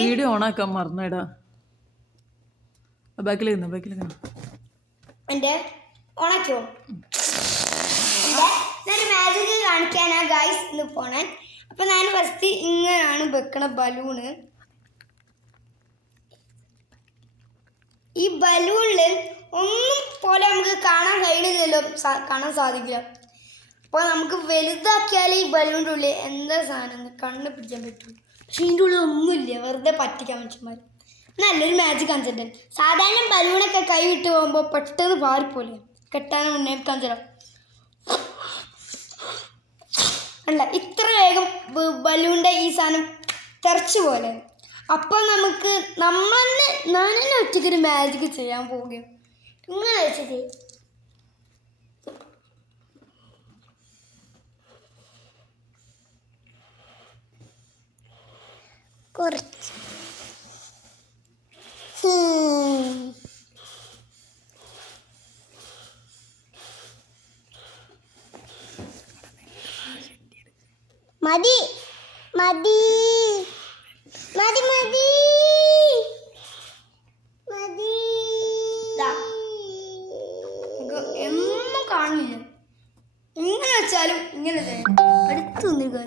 Video ഓണാക്കാൻ മറന്നേടാ. ബാക്കിൽ എൻ്റെ ഓണാക്കോ ഞാൻ മാജിക് കാണിക്കാനാ ഗൈസ് ഇന്ന് പോണേ. അപ്പം ഞാൻ ഫസ്റ്റ് ഇങ്ങനെയാണ് വെക്കണ ബലൂണ്. ഈ ബലൂണിൽ ഒന്നും പോലെ നമുക്ക് കാണാൻ കഴിയുന്നില്ലല്ലോ, കാണാൻ സാധിക്കില്ല. അപ്പോൾ നമുക്ക് വലുതാക്കിയാൽ ഈ ബലൂണിൻ്റെ ഉള്ളിൽ എന്താ സാധനം കണ്ണ് പിടിക്കാൻ പറ്റും. പക്ഷെ ഇതിൻ്റെ ഉള്ളിൽ ഒന്നുമില്ല, വെറുതെ പറ്റിക്കാൻ മനുഷ്യന്മാർ. നല്ലൊരു മാജിക് കാണിച്ചിട്ട്. സാധാരണ ബലൂണൊക്കെ കൈ വിട്ട് പോകുമ്പോൾ പെട്ടെന്ന് പാറിപ്പോലെ. കെട്ടാനും മുന്നേ കാണിച്ചാലോ അല്ല, ഇത്ര വേഗം ബലൂണിൻ്റെ ഈ സാധനം തെറിച്ച് പോലെ. അപ്പം നമുക്ക് ഞാൻ തന്നെ ഒറ്റയ്ക്കൊരു മാജിക് ചെയ്യാൻ പോവുകയും ഇങ്ങനെ വെച്ചത് കുറച്ച് മതി മതി മതി മതി മതി ഒന്നും കാണില്ല. ഇങ്ങനെ വെച്ചാലും ഇങ്ങനെ അടുത്ത്